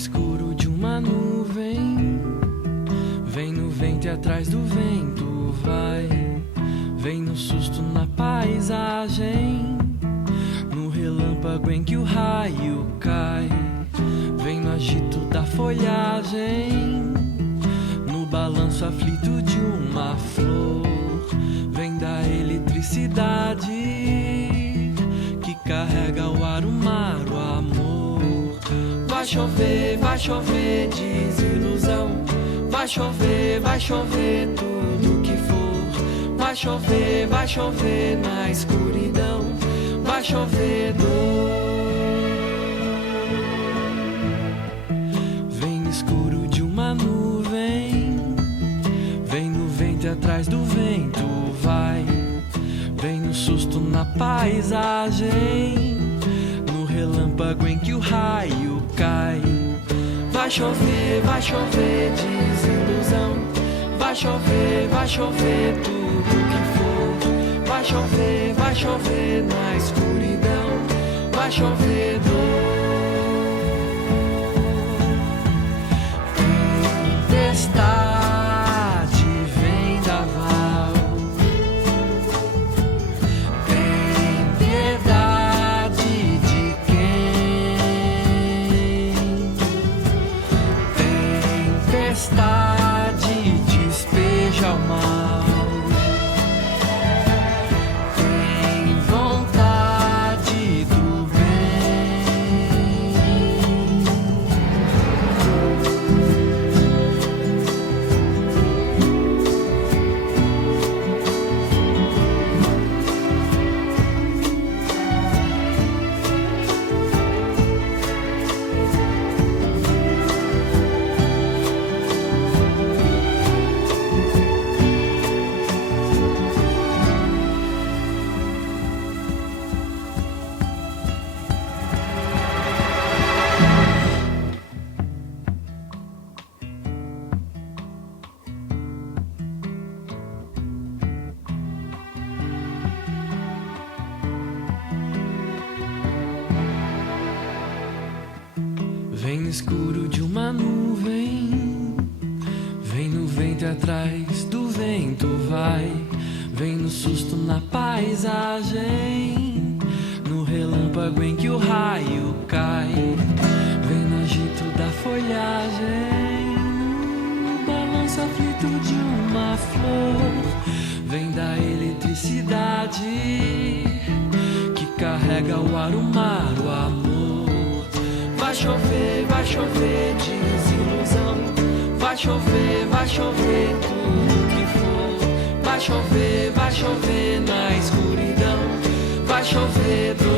escuro de uma nuvem, vem no vento e atrás do vento vai. Vem no susto na paisagem, no relâmpago em que o raio cai. Vem no agito da folhagem, no balanço aflito de uma flor. Vem da eletricidade que carrega o ar, o mar, o amor. Vai chover, desilusão. Vai chover tudo que for. Vai chover na escuridão. Vai chover dor. Vem no escuro de uma nuvem, vem no vento e atrás do vento vai. Vem no susto na paisagem, no relâmpago em que o raio cai. Vai chover desilusão. Vai chover tudo que for. Vai chover na escuridão. Vai chover dor. Tempestade, vendaval. Tem piedade de quem? Tempestade despeja o mal. Tem vontade do bem. Vem no escuro de uma nuvem, vem no vento e atrás do vento vai. Vem no susto na paisagem, no relâmpago em que o raio cai. Vem no agito da folhagem, no balanço aflito de uma flor. Vem da eletricidade que carrega o ar, o mar, o amor. Vai chover desilusão. Vai chover tudo que for. Vai chover na escuridão. Vai chover dor.